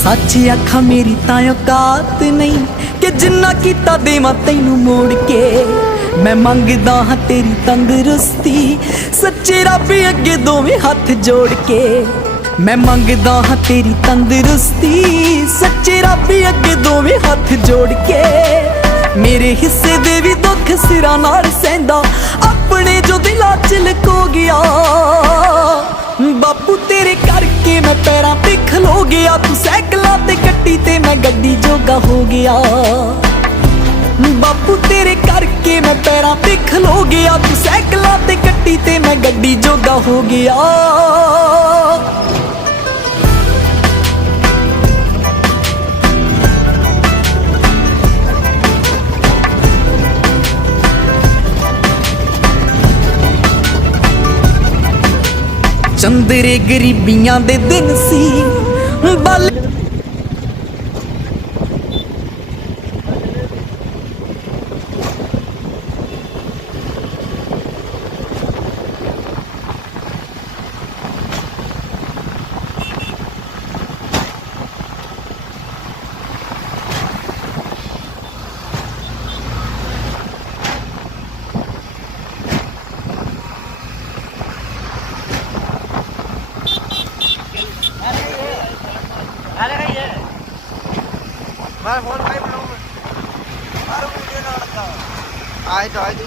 सच आखा मेरी तां औकात नहीं कि जिन्ना कीता देवां तैनू मोड़ के। मैं मंगदा हाँ तेरी तंदरुस्ती सच्चे रब अगे दोवें हाथ जोड़ के। मैं मंगदा हाँ तेरी तंदरुस्ती सच्चे रब अगे दोवें हाथ जोड़ के। मेरे हिस्से दे भी दुख सिरा नाल सहंदा अपने जो दिला च लको गया। बापू तेरे करके मैं पैरां ते खलो गया। तू सैकलां ते कट्टी ते मैं गड्डी जोगा हो गया। बापू तेरे करके मैं पैरां ते खलो गया। तू सैकलां ते कट्टी ते मैं गड्डी जोगा हो गया। चंदरे गरीबियां दे दिन सी बल मैं फोन भाई बनाऊं मैं वीडियो ना लगता। आज तो आज